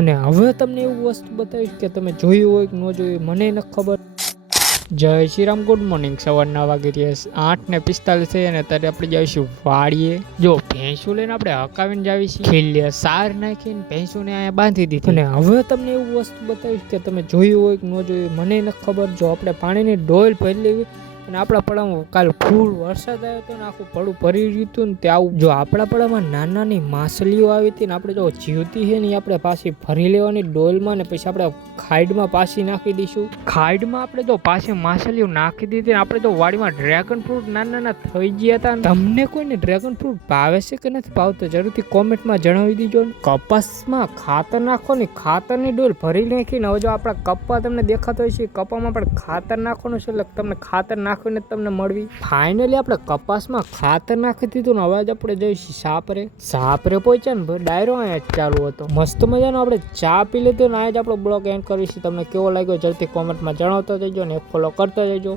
અને હવે તમને એવું વસ્તુ બતાવીશ કે તમે જોયું હોય કે ન જોયું મને ન ખબર. જય શ્રી રામ, ગુડ મોર્નિંગ. સવારના વાગી રહ્યા 8:45 છે અને અત્યારે આપણે જઈશું વાડીએ. જો ભેંસું લઈને આપણે હકાવીને જાવીશું. ખીલ્લે સાર નાખીને ભેંસુને અહીંયા બાંધી દીધી. અને હવે તમને એવું વસ્તુ બતાવીશ કે તમે જોયું હોય કે ન જોયું મને ન ખબર. જો આપણે પાણીની ડોલ ભરી લેવી અને આપણા પડામાં કાલ ફૂલ વરસાદ આવ્યો હતો ને આખું પડું ભરી રહ્યું હતું ને ત્યાં જો આપણા પડામાં નાની માછલીઓ આવી હતી ને આપણે જો જીવતી છે ને આપણે પાછી ભરી લેવાની ડોલમાં ને પછી આપણે ખાઈડમાં પાછી નાખી દઈશું. ખાઈડમાં આપણે જો પાછી માછલીઓ નાખી દીધી ને આપણે જો વાડીમાં ડ્રેગન ફ્રૂટ નાના થઈ ગયા હતા. તમને કોઈને ડ્રેગન ફ્રૂટ ભાવે છે કે નથી ભાવતો જરૂરથી કોમેન્ટમાં જણાવી દીજો. કપાસમાં ખાતર નાખો ને ખાતરની ડોલ ભરી નાખીને હવે જો આપણા કપ્પા તમને દેખાતો હોય છે કપ્પામાં પણ ખાતર નાખવાનું છે એટલે તમને ખાતર નાખીને તમને મળવી. ફાઇનલી આપણે કપાસમાં ખાતર નાખી દીધું ને હવે આપણે જઈશું સાપરે પહોંચ્યા ને ડાયરો અહીંયા ચાલુ હતો. મસ્ત મજાનો આપણે ચા પી લીધો ને આજે આપણો બ્લોગ એન્ડ કરીશું. તમને કેવો લાગ્યો જલ્દી કોમેન્ટમાં જણાવતા જજો ને એક ફોલો કરતા જજો.